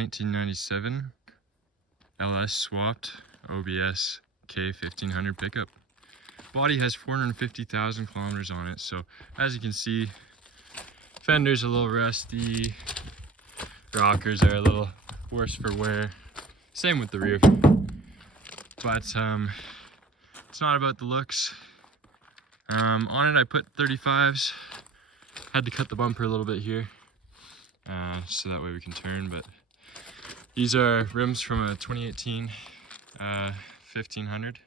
1997 LS swapped OBS K1500 pickup. Body has 450,000 kilometers on it, so as you can see, fender's a little rusty, rockers are a little worse for wear, same with the rear, but it's not about the looks. On it I put 35s, had to cut the bumper a little bit here, so that way we can turn, but these are rims from a 2018 1500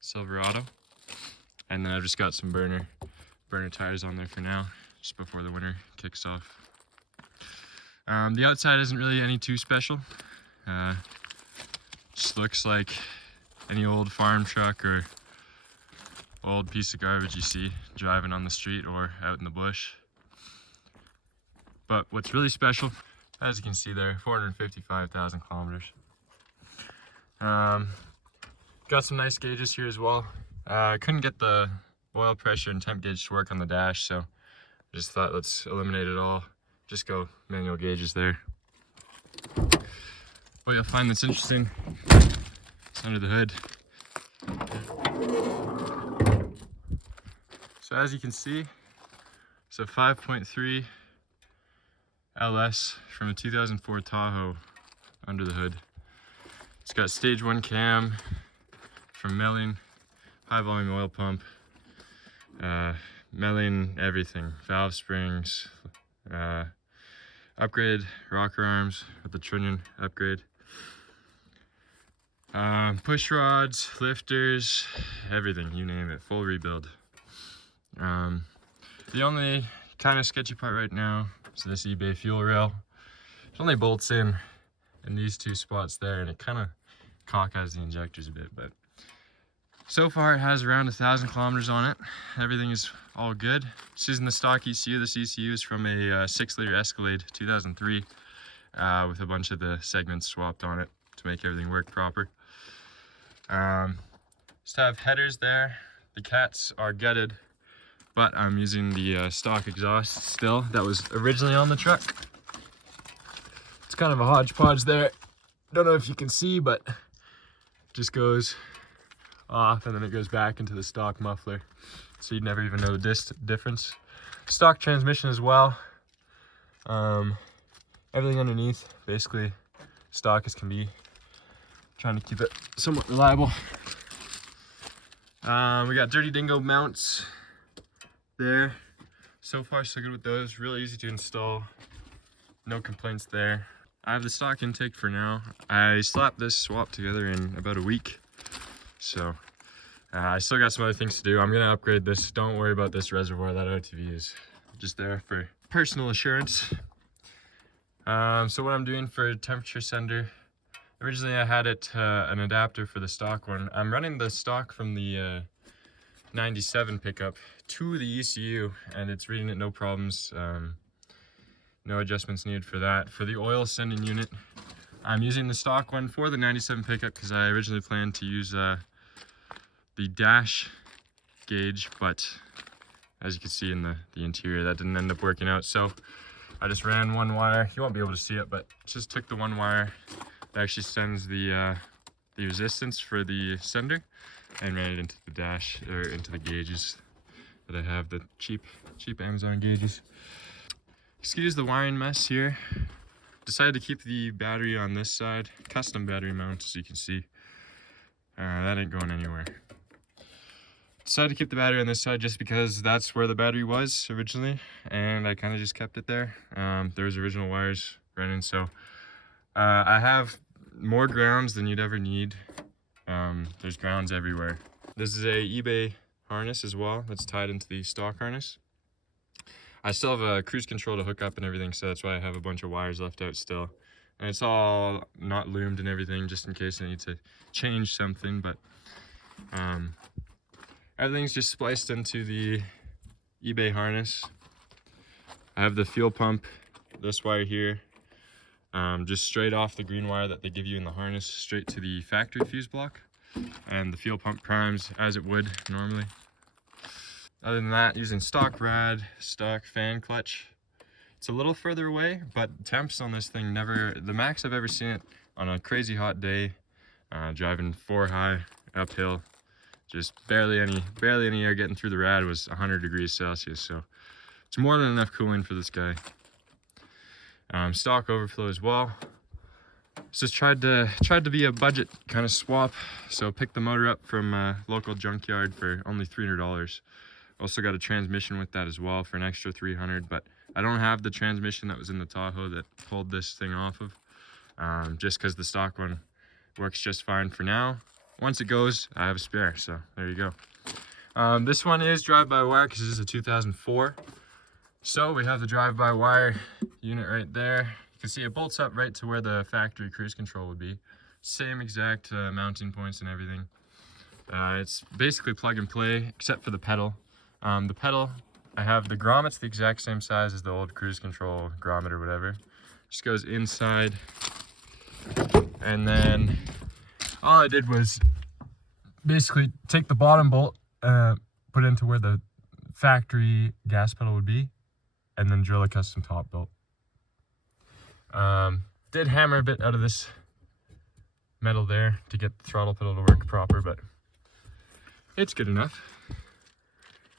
Silverado, and then I've just got some burner tires on there for now, just before the winter kicks off. The outside isn't really any too special, just looks like any old farm truck or old piece of garbage you see driving on the street or out in the bush. But what's really special, as you can see there, 455,000 kilometers. Got some nice gauges here as well. I couldn't get the oil pressure and temp gauge to work on the dash, so I just thought let's eliminate it all. Just go manual gauges there. What you'll find that's interesting is under the hood. So as you can see, it's a 5.3 LS from a 2004 Tahoe under the hood. It's got stage 1 cam from milling, high volume oil pump, milling everything, valve springs, upgrade rocker arms with the trunnion upgrade, push rods, lifters, everything, you name it, full rebuild. The only kind of sketchy part right now is this eBay fuel rail. It only bolts in these two spots there, and it kind of cockeyes the injectors a bit, but so far it has around 1,000 kilometers on it. Everything is all good. It's using the stock ECU. This ECU is from a 6-liter Escalade 2003 with a bunch of the segments swapped on it to make everything work proper. Just have headers there. The cats are gutted, but I'm using the stock exhaust still that was originally on the truck. It's kind of a hodgepodge there. Don't know if you can see, but it just goes off and then it goes back into the stock muffler, so you'd never even know the difference. Stock transmission as well. Everything underneath basically stock as can be, trying to keep it somewhat reliable. We got Dirty Dingo mounts there. So far so good with those, really easy to install, no complaints there. I have the stock intake for now. I slapped this swap together in about a week, so I still got some other things to do. I'm gonna upgrade this. Don't worry about this reservoir. That OTV is just there for personal assurance. So what I'm doing for temperature sender, originally I had it an adapter for the stock one. I'm running the stock from the 97 pickup to the ECU, and it's reading it no problems. No adjustments needed for that. For the oil sending unit, I'm using the stock one for the 97 pickup because I originally planned to use the dash gauge, but as you can see in the interior, that didn't end up working out. So I just ran one wire. You won't be able to see it, but just took the one wire that actually sends the resistance for the sender and ran it into the dash, or into the gauges that I have, the cheap Amazon gauges. Excuse the wiring mess here. Decided to keep the battery on this side, custom battery mount, as you can see. That ain't going anywhere. Decided to keep the battery on this side just because that's where the battery was originally, and I kind of just kept it there. There was original wires running, so I have more grounds than you'd ever need. There's grounds everywhere. This is a eBay harness as well that's tied into the stock harness. I still have a cruise control to hook up and everything, so that's why I have a bunch of wires left out still. And it's all not loomed and everything, just in case I need to change something, but everything's just spliced into the eBay harness. I have the fuel pump, this wire here, just straight off the green wire that they give you in the harness, straight to the factory fuse block. And the fuel pump primes as it would normally. Other than that, using stock rad, stock fan clutch. It's a little further away, but temps on this thing never, the max I've ever seen it on a crazy hot day, driving 4 high uphill, just barely any air getting through the rad, was 100 degrees Celsius. So it's more than enough cooling for this guy. Stock overflow as well. Just tried to be a budget kind of swap, so picked the motor up from a local junkyard for only $300. Also got a transmission with that as well for an extra $300, but I don't have the transmission that was in the Tahoe that pulled this thing off of, just because the stock one works just fine for now. Once it goes, I have a spare, so there you go. This one is drive-by-wire because this is a 2004. So we have the drive-by-wire unit right there. You can see it bolts up right to where the factory cruise control would be. Same exact mounting points and everything. It's basically plug and play except for the pedal. The pedal, I have the grommet's the exact same size as the old cruise control grommet or whatever. Just goes inside. And then all I did was basically take the bottom bolt, put it into where the factory gas pedal would be, and then drill a custom top bolt. Did hammer a bit out of this metal there to get the throttle pedal to work proper, but it's good enough.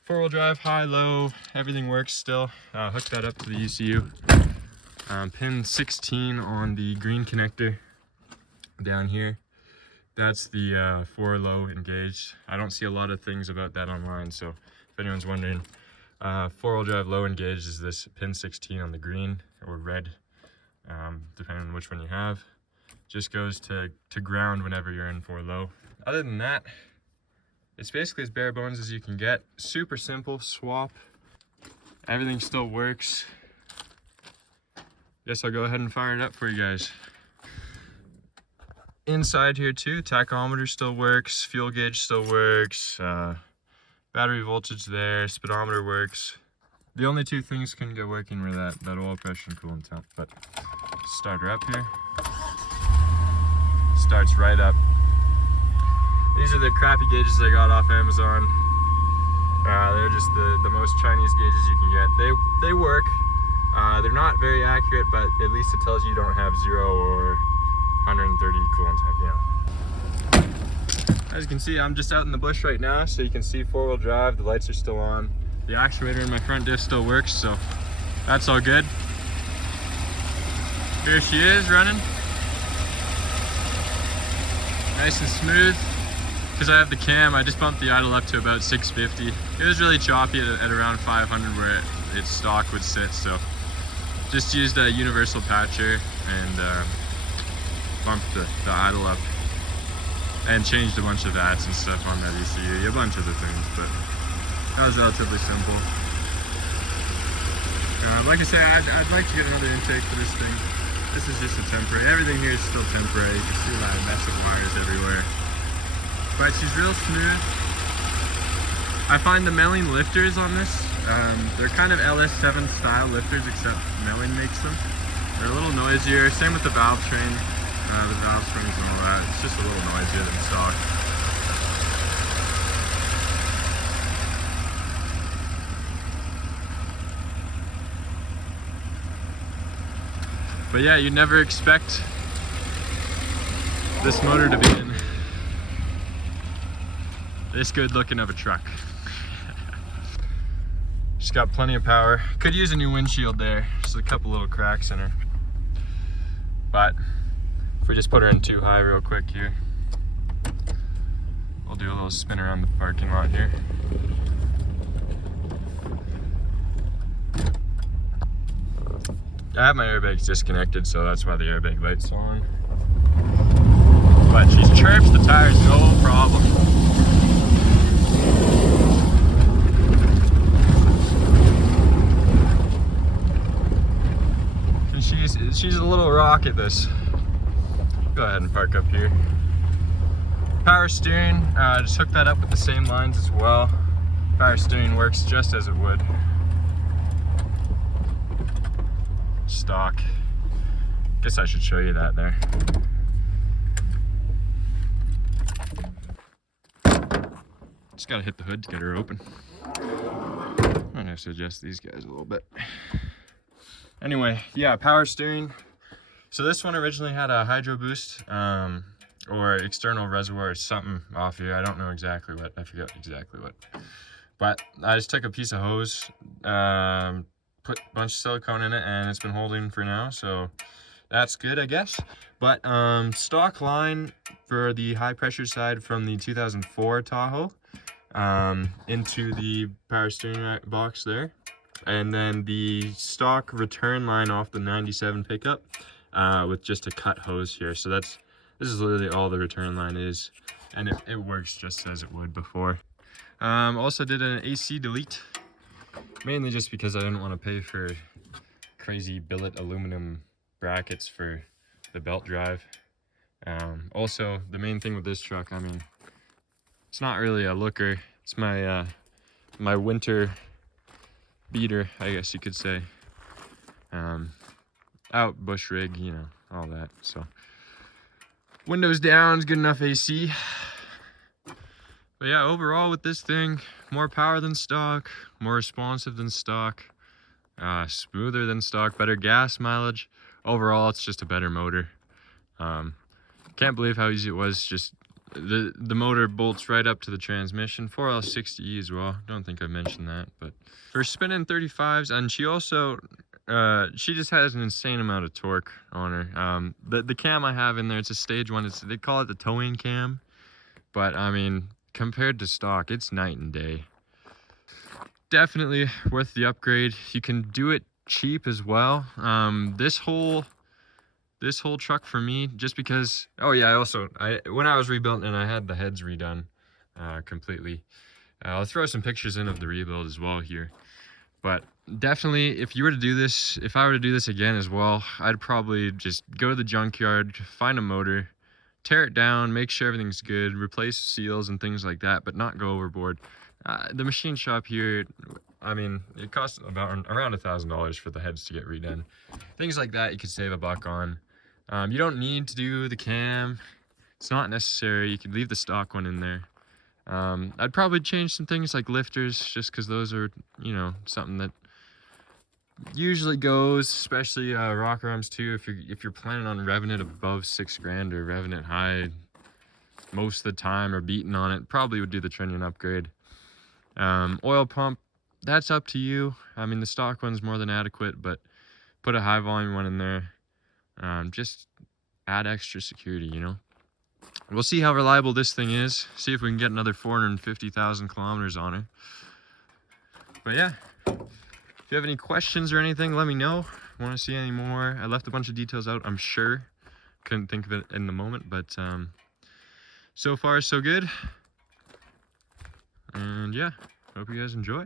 4-wheel drive, high, low, everything works still. Hooked that up to the ECU. Pin 16 on the green connector down here. That's the 4 low engaged. I don't see a lot of things about that online, so if anyone's wondering, 4-wheel drive low engaged is this pin 16 on the green or red, depending on which one you have. Just goes to ground whenever you're in 4 low. Other than that, it's basically as bare bones as you can get. Super simple swap. Everything still works. Guess I'll go ahead and fire it up for you guys. Inside here too, tachometer still works, fuel gauge still works, battery voltage there, speedometer works. The only 2 things couldn't get working were that oil pressure and coolant temp, but start her up here. Starts right up. These are the crappy gauges I got off Amazon. They're just the most Chinese gauges you can get. They work. They're not very accurate, but at least it tells you don't have 0 or 130 coolant temp, As you can see, I'm just out in the bush right now, so you can see 4-wheel drive, the lights are still on. The actuator in my front diff still works, so that's all good. Here she is running. Nice and smooth. Because I have the cam, I just bumped the idle up to about 650. It was really choppy at around 500 where its stock would sit, so just used a universal patcher and bumped the idle up and changed a bunch of VATs and stuff on that ECU, a bunch of the things, but that was relatively simple. Like I said, I'd like to get another intake for this thing. This is just a temporary, everything here is still temporary. You can see that mess of wires everywhere. But she's real smooth. I find the Melling lifters on this, they're kind of LS7 style lifters, except Melling makes them. They're a little noisier, same with the valve train, the valve springs and all that. It's just a little noisier than stock. But yeah, you'd never expect this motor to be in this good looking of a truck. She's got plenty of power. Could use a new windshield there. Just a couple little cracks in her. But if we just put her in too high real quick here, we'll do a little spin around the parking lot here. I have my airbags disconnected, so that's why the airbag light's on. But she's chirps the tires, no problem. And she's a little rocket, this. Go ahead and park up here. Power steering, just hook that up with the same lines as well. Power steering works just as it would. Stock. Guess I should show you that there. Just gotta hit the hood to get her open. I'm gonna have to adjust these guys a little bit. Anyway, yeah, power steering. So this one originally had a hydro boost, or external reservoir or something off here. I don't know exactly what, I forget exactly what. But I just took a piece of hose, put a bunch of silicone in it, and it's been holding for now, so that's good, I guess. But stock line for the high pressure side from the 2004 Tahoe into the power steering box there. And then the stock return line off the 97 pickup with just a cut hose here. So this is literally all the return line is, and it works just as it would before. Also did an AC delete, mainly just because I didn't want to pay for crazy billet aluminum brackets for the belt drive. Also, the main thing with this truck, I mean, it's not really a looker. It's my my winter beater, I guess you could say. Out bush rig, you know, all that. So windows down is good enough AC. But yeah, overall with this thing, more power than stock, more responsive than stock, smoother than stock, better gas mileage. Overall, it's just a better motor. Can't believe how easy it was. Just the motor bolts right up to the transmission. 4L60E as well. Don't think I mentioned that, but for spinning 35s, and she also she just has an insane amount of torque on her. The cam I have in there, it's a stage one. They call it the towing cam, but I mean, compared to stock, it's night and day. Definitely worth the upgrade. You can do it cheap as well. This whole truck for me, just because, oh yeah, when I was rebuilding and I had the heads redone completely. I'll throw some pictures in of the rebuild as well here. But definitely, if I were to do this again as well, I'd probably just go to the junkyard, find a motor, tear it down, make sure everything's good, replace seals and things like that, but not go overboard. The machine shop here, I mean, it costs around $1,000 for the heads to get redone. Things like that you could save $1 on. You don't need to do the cam. It's not necessary. You could leave the stock one in there. I'd probably change some things like lifters, just because those are, you know, something that usually goes, especially rocker arms too. If you're planning on revving it above 6 grand or revving it high most of the time or beating on it, probably would do the trunnion upgrade. Oil pump, that's up to you. I mean, the stock one's more than adequate, but put a high volume one in there. Just add extra security, you know. We'll see how reliable this thing is. See if we can get another 450,000 kilometers on her. But yeah, if you have any questions or anything, let me know. Want to see any more? I left a bunch of details out, I'm sure. Couldn't think of it in the moment, but so far so good. And yeah, hope you guys enjoy.